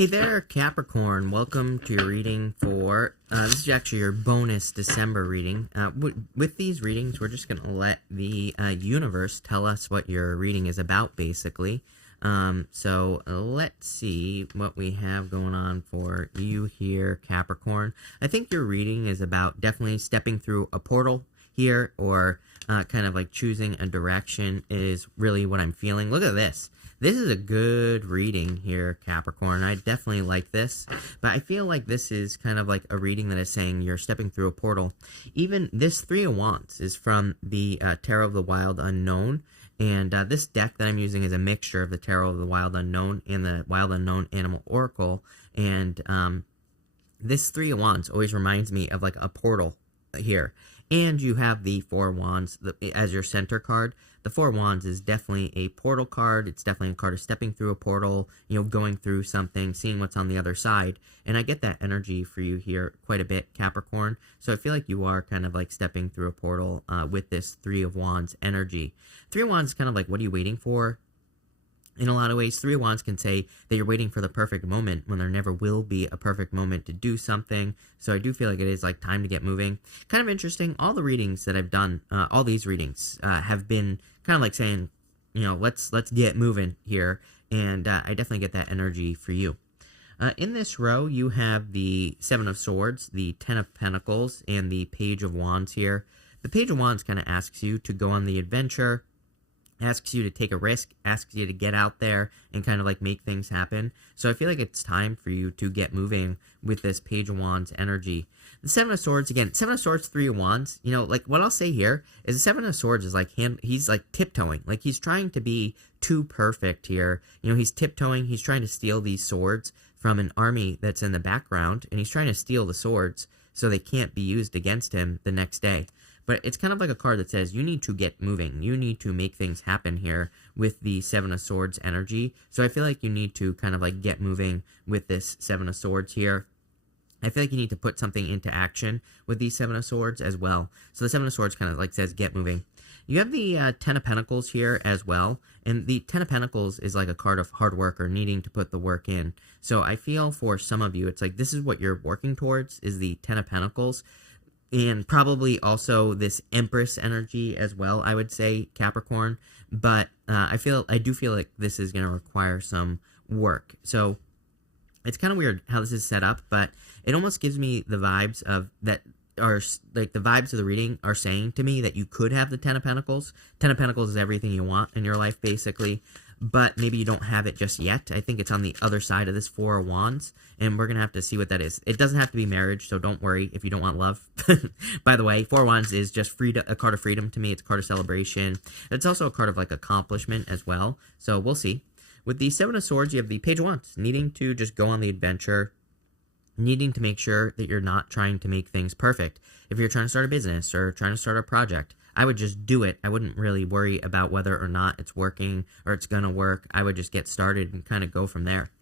Hey there, Capricorn. Welcome to your reading for, this is actually your bonus December reading. With these readings, we're just going to let the universe tell us what your reading is about, basically. So let's see what we have going on for you here, Capricorn. I think your reading is about definitely stepping through a portal here, or kind of like choosing a direction is really what I'm feeling. Look at this. This is a good reading here, Capricorn. I definitely like this, but I feel like this is kind of like a reading that is saying you're stepping through a portal. Even this Three of Wands is from the Tarot of the Wild Unknown, and this deck that I'm using is a mixture of the Tarot of the Wild Unknown and the Wild Unknown Animal Oracle, and this Three of Wands always reminds me of like a portal here. And you have the Four of Wands as your center card. The Four of Wands is definitely a portal card. It's definitely a card of stepping through a portal, going through something, seeing what's on the other side. And I get that energy for you here quite a bit, Capricorn. So I feel like you are kind of like stepping through a portal with this Three of Wands energy. Three of Wands is kind of like, what are you waiting for? In a lot of ways, Three of Wands can say that you're waiting for the perfect moment when there never will be a perfect moment to do something. So I do feel like it is like time to get moving. Kind of interesting. All the readings that I've done, all these readings have been kind of like saying, let's get moving here. And I definitely get that energy for you. In this row, you have the Seven of Swords, the Ten of Pentacles, and the Page of Wands here. The Page of Wands kind of asks you to go on the adventure, asks you to take a risk, asks you to get out there and kind of like make things happen. So I feel like it's time for you to get moving with this Page of Wands energy. The Seven of Swords, again, Seven of Swords, Three of Wands, like what I'll say here is the Seven of Swords is like he's like tiptoeing, like he's trying to be too perfect here. He's tiptoeing, he's trying to steal these swords from an army that's in the background, and he's trying to steal the swords so they can't be used against him the next day. But it's kind of like a card that says you need to get moving. You need to make things happen here with the Seven of Swords energy. So I feel like you need to kind of like get moving with this Seven of Swords here. I feel like you need to put something into action with these Seven of Swords as well. So the Seven of Swords kind of like says get moving. You have the Ten of Pentacles here as well. And the Ten of Pentacles is like a card of hard work or needing to put the work in. So I feel for some of you, it's like this is what you're working towards is the Ten of Pentacles. And probably also this Empress energy as well, I would say, Capricorn. But I do feel like this is going to require some work. So it's kind of weird how this is set up, but it almost gives me the vibes of that are like the vibes of the reading are saying to me that you could have the Ten of Pentacles. Ten of Pentacles is everything you want in your life, basically. But maybe you don't have it just yet. I think it's on the other side of this Four of Wands, and we're going to have to see what that is. It doesn't have to be marriage, so don't worry if you don't want love. By the way, Four of Wands is just a card of freedom to me. It's a card of celebration. It's also a card of like accomplishment as well, so we'll see. With the Seven of Swords, you have the Page of Wands, needing to just go on the adventure, needing to make sure that you're not trying to make things perfect. If you're trying to start a business or trying to start a project, I would just do it. I wouldn't really worry about whether or not it's working or it's going to work. I would just get started and kind of go from there.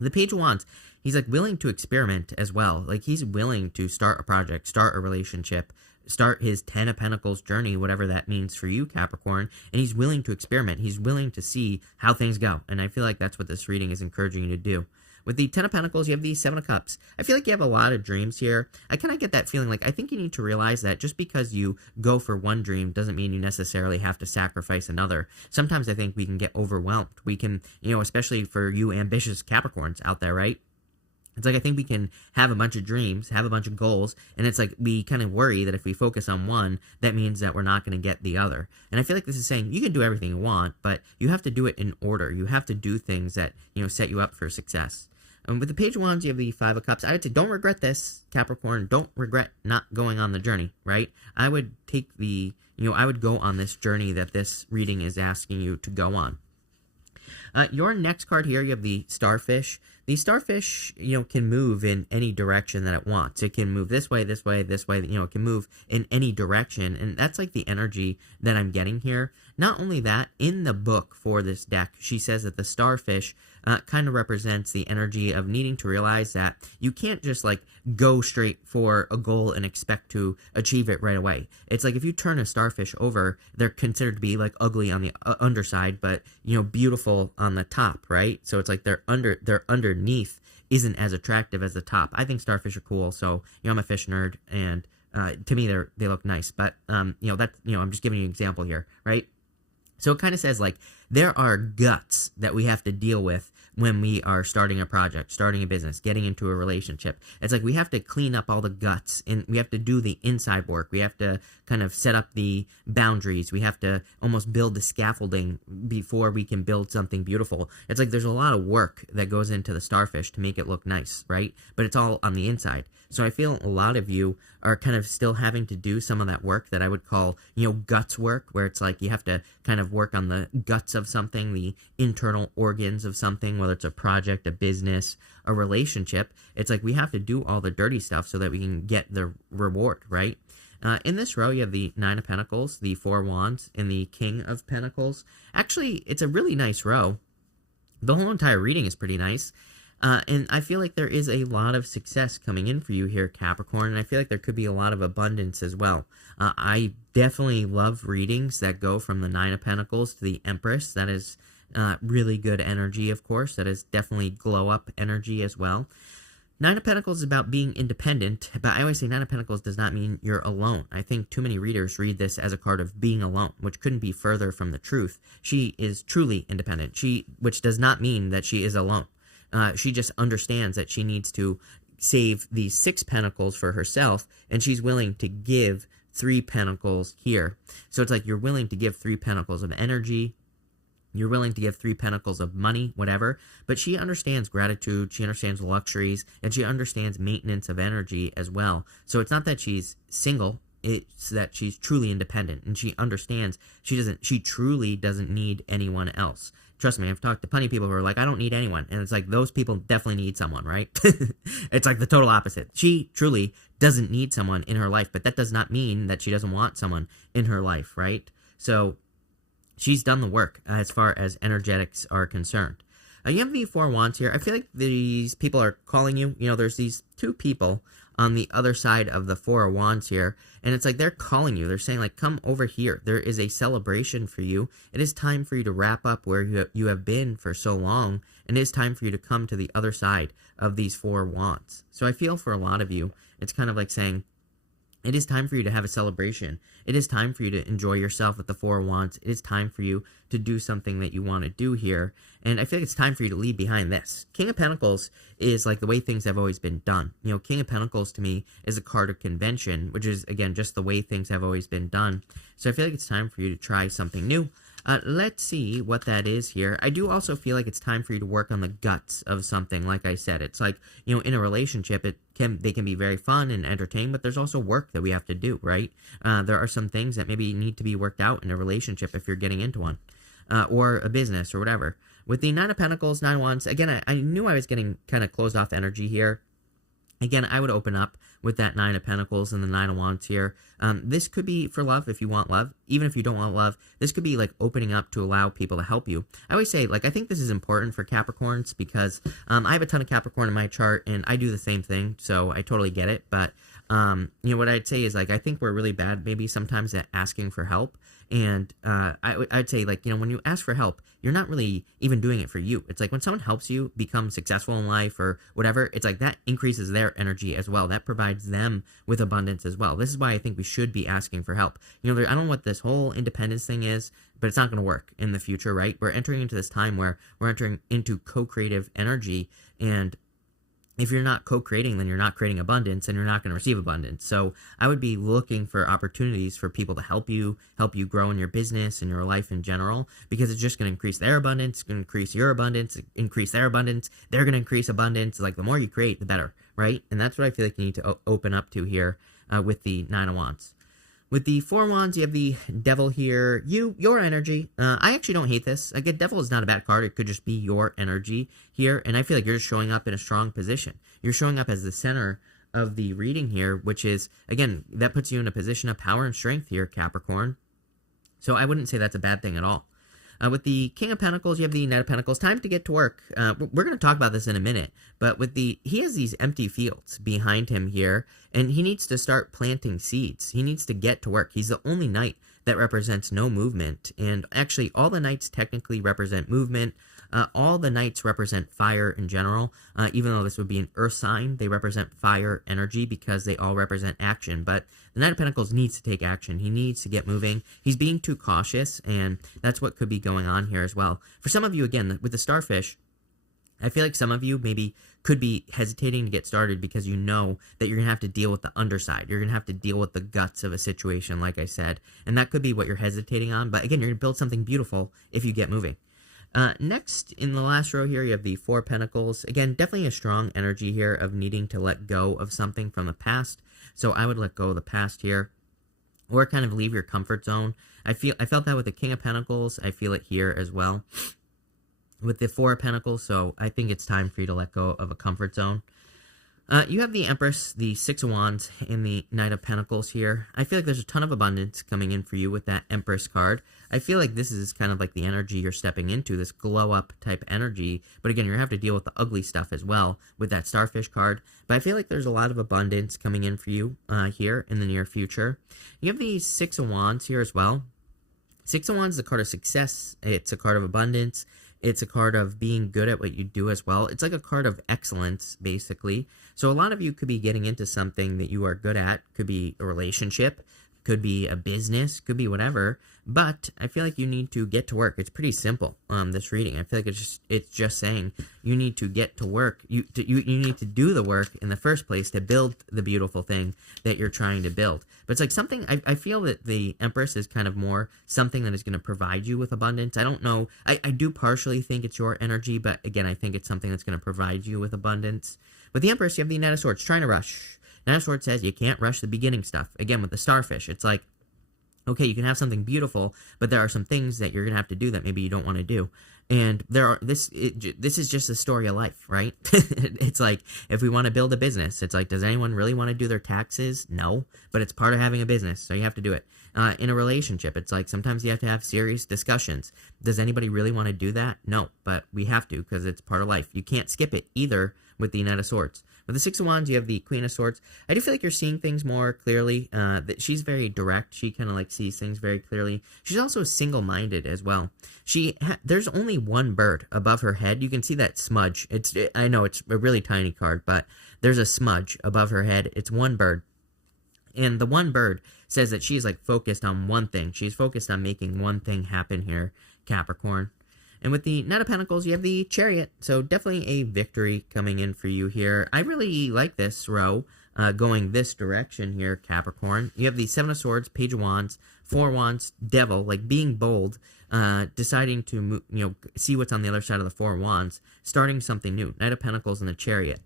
The Page of Wands, he's like willing to experiment as well. Like he's willing to start a project, start a relationship, start his Ten of Pentacles journey, whatever that means for you, Capricorn. And he's willing to experiment. He's willing to see how things go. And I feel like that's what this reading is encouraging you to do. With the Ten of Pentacles, you have the Seven of Cups. I feel like you have a lot of dreams here. I kind of get that feeling like I think you need to realize that just because you go for one dream doesn't mean you necessarily have to sacrifice another. Sometimes I think we can get overwhelmed. We can, especially for you ambitious Capricorns out there, right? It's like I think we can have a bunch of dreams, have a bunch of goals, and it's like we kind of worry that if we focus on one, that means that we're not going to get the other. And I feel like this is saying you can do everything you want, but you have to do it in order. You have to do things that, set you up for success. With the Page of Wands, you have the Five of Cups. I would say don't regret this, Capricorn. Don't regret not going on the journey, right? I would take I would go on this journey that this reading is asking you to go on. Your next card here, you have the Starfish. The Starfish, can move in any direction that it wants. It can move this way, this way, this way. It can move in any direction. And that's like the energy that I'm getting here. Not only that, in the book for this deck, she says that the Starfish kind of represents the energy of needing to realize that you can't just like go straight for a goal and expect to achieve it right away. It's like if you turn a starfish over, they're considered to be like ugly on the underside, but beautiful on the top, right? So it's like their underneath isn't as attractive as the top. I think starfish are cool, so I'm a fish nerd, and to me they look nice. But I'm just giving you an example here, right? So it kind of says like there are guts that we have to deal with when we are starting a project, starting a business, getting into a relationship. It's like we have to clean up all the guts, and we have to do the inside work. We have to kind of set up the boundaries. We have to almost build the scaffolding before we can build something beautiful. It's like there's a lot of work that goes into the starfish to make it look nice, right? But it's all on the inside. So I feel a lot of you are kind of still having to do some of that work that I would call, guts work, where it's like you have to kind of work on the guts of something, the internal organs of something, whether it's a project, a business, a relationship. It's like we have to do all the dirty stuff so that we can get the reward, right? In this row, you have the Nine of Pentacles, the Four Wands, and the King of Pentacles. Actually, it's a really nice row. The whole entire reading is pretty nice. And I feel like there is a lot of success coming in for you here, Capricorn, and I feel like there could be a lot of abundance as well. I definitely love readings that go from the Nine of Pentacles to the Empress. That is really good energy, of course. That is definitely glow-up energy as well. Nine of Pentacles is about being independent, but I always say Nine of Pentacles does not mean you're alone. I think too many readers read this as a card of being alone, which couldn't be further from the truth. She is truly independent, which does not mean that she is alone. She just understands that she needs to save the Six Pentacles for herself, and she's willing to give Three Pentacles here. So it's like you're willing to give Three Pentacles of energy, you're willing to give Three Pentacles of money, whatever, but she understands gratitude, she understands luxuries, and she understands maintenance of energy as well. So it's not that she's single, it's that she's truly independent, and she understands she truly doesn't need anyone else. Trust me, I've talked to plenty of people who are like, I don't need anyone. And it's like, those people definitely need someone, right? It's like the total opposite. She truly doesn't need someone in her life, but that does not mean that she doesn't want someone in her life, right? So she's done the work as far as energetics are concerned. You have the Four Wands here. I feel like these people are calling you. There's these two people on the other side of the Four of Wands here, and it's like they're calling you. They're saying like, come over here. There is a celebration for you. It is time for you to wrap up where you have been for so long, and it is time for you to come to the other side of these Four Wands. So I feel for a lot of you, it's kind of like saying, it is time for you to have a celebration. It is time for you to enjoy yourself with the Four of Wands. It is time for you to do something that you want to do here. And I feel like it's time for you to leave behind this. King of Pentacles is like the way things have always been done. King of Pentacles to me is a card of convention, which is, again, just the way things have always been done. So I feel like it's time for you to try something new. Let's see what that is here. I do also feel like it's time for you to work on the guts of something. Like I said, it's like, in a relationship, they can be very fun and entertaining, but there's also work that we have to do, right? There are some things that maybe need to be worked out in a relationship if you're getting into one, or a business or whatever. With the Nine of Pentacles, Nine of Wands, again, I knew I was getting kind of closed off energy here. Again, I would open up with that Nine of Pentacles and the Nine of Wands here. This could be for love if you want love. Even if you don't want love, this could be like opening up to allow people to help you. I always say, like, I think this is important for Capricorns because I have a ton of Capricorn in my chart, and I do the same thing, so I totally get it. But, what I'd say is, like, I think we're really bad maybe sometimes at asking for help. And I'd say, like, when you ask for help, you're not really even doing it for you. It's like when someone helps you become successful in life or whatever, it's like that increases their energy as well. That provides them with abundance as well. This is why I think we should be asking for help. I don't know what this whole independence thing is, but it's not going to work in the future, right? We're entering into this time where we're entering into co-creative energy, and if you're not co-creating, then you're not creating abundance, and you're not going to receive abundance. So I would be looking for opportunities for people to help you grow in your business and your life in general, because it's just going to increase their abundance, going to increase your abundance, increase their abundance. They're going to increase abundance. Like, the more you create, the better, right? And that's what I feel like you need to open up to here with the Nine of Wands. With the Four Wands, you have the Devil here. Your energy. I actually don't hate this. Again, Devil is not a bad card. It could just be your energy here. And I feel like you're just showing up in a strong position. You're showing up as the center of the reading here, which is, again, that puts you in a position of power and strength here, Capricorn. So I wouldn't say that's a bad thing at all. With the King of Pentacles, you have the Knight of Pentacles. Time to get to work. We're going to talk about this in a minute, but he has these empty fields behind him here, and he needs to start planting seeds. He needs to get to work. He's the only knight that represents no movement, and actually all the knights technically represent movement. All the knights represent fire in general, even though this would be an earth sign. They represent fire energy because they all represent action, but the Knight of Pentacles needs to take action. He needs to get moving. He's being too cautious, and that's what could be going on here as well. For some of you, again, with the starfish, I feel like some of you maybe could be hesitating to get started because you know that you're going to have to deal with the underside. You're going to have to deal with the guts of a situation, like I said, and that could be what you're hesitating on. But again, you're going to build something beautiful if you get moving. Next, in the last row here, you have the Four of Pentacles. Again, definitely a strong energy here of needing to let go of something from the past. So I would let go of the past here, or kind of leave your comfort zone. I felt that with the King of Pentacles. I feel it here as well with the Four of Pentacles. So I think it's time for you to let go of a comfort zone. You have the Empress, the Six of Wands, and the Knight of Pentacles here. I feel like there's a ton of abundance coming in for you with that Empress card. I feel like this is kind of like the energy you're stepping into, this glow-up type energy. But again, you're going to have to deal with the ugly stuff as well with that Starfish card. But I feel like there's a lot of abundance coming in for you here in the near future. You have the Six of Wands here as well. Six of Wands is a card of success. It's a card of abundance. It's a card of being good at what you do as well. It's like a card of excellence, basically. So a lot of you could be getting into something that you are good at. Could be a relationship, could be a business, could be whatever. But I feel like you need to get to work. It's pretty simple, this reading. I feel like it's just saying you need to get to work. You need to do the work in the first place to build the beautiful thing that you're trying to build. But it's like something, I feel that the Empress is kind of more something that is going to provide you with abundance. I don't know. I do partially think it's your energy, but again, I think it's something that's going to provide you with abundance. With the Empress, you have the Knight of Swords, trying to rush. Knight of Swords says you can't rush the beginning stuff. Again, with the Starfish, it's like, okay, you can have something beautiful, but there are some things that you're going to have to do that maybe you don't want to do. And this is just a story of life, right? It's like, if we want to build a business, it's like, does anyone really want to do their taxes? No, but it's part of having a business, so you have to do it. In a relationship, it's like, sometimes you have to have serious discussions. Does anybody really want to do that? No, but we have to because it's part of life. You can't skip it either with the Knight of Swords. With the Six of Wands, you have the Queen of Swords. I do feel like you're seeing things more clearly. That she's very direct. She kind of like sees things very clearly. She's also single-minded as well. There's only one bird above her head. You can see that smudge. I know it's a really tiny card, but there's a smudge above her head. It's one bird. And the one bird says that she's like focused on one thing. She's focused on making one thing happen here, Capricorn. And with the Knight of Pentacles, you have the Chariot. So definitely a victory coming in for you here. I really like this row going this direction here, Capricorn. You have the Seven of Swords, Page of Wands, Four of Wands, Devil, like being bold, deciding to see what's on the other side of the Four of Wands, starting something new. Knight of Pentacles and the Chariot.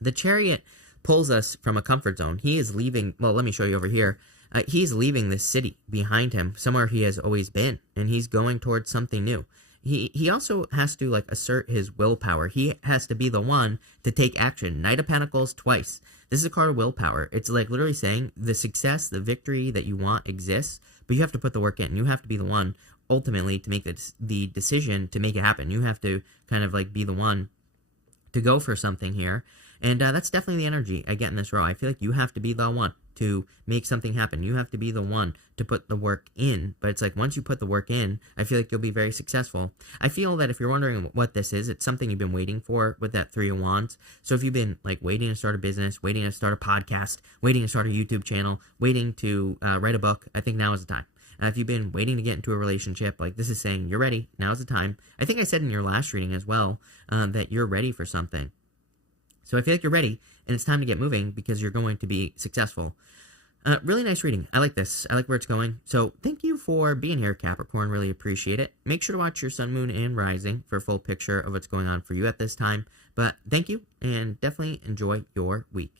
The Chariot pulls us from a comfort zone. He is leaving, well, let me show you over here. He's leaving this city behind him, somewhere he has always been, and he's going towards something new. He also has to like assert his willpower. He has to be the one to take action. Knight of Pentacles twice. This is a card of willpower. It's like literally saying the success, the victory that you want exists, but you have to put the work in. You have to be the one ultimately to make the decision to make it happen. You have to kind of like be the one to go for something here. And that's definitely the energy I get in this row. I feel like you have to be the one to make something happen. You have to be the one to put the work in. But it's like once you put the work in, I feel like you'll be very successful. I feel that if you're wondering what this is, it's something you've been waiting for with that Three of Wands. So if you've been like waiting to start a business, waiting to start a podcast, waiting to start a YouTube channel, waiting to write a book, I think now is the time. If you've been waiting to get into a relationship, like this is saying you're ready, now's the time. I think I said in your last reading as well that you're ready for something. So I feel like you're ready, and it's time to get moving because you're going to be successful. Really nice reading. I like this. I like where it's going. So thank you for being here, Capricorn. Really appreciate it. Make sure to watch your sun, moon, and rising for a full picture of what's going on for you at this time. But thank you, and definitely enjoy your week.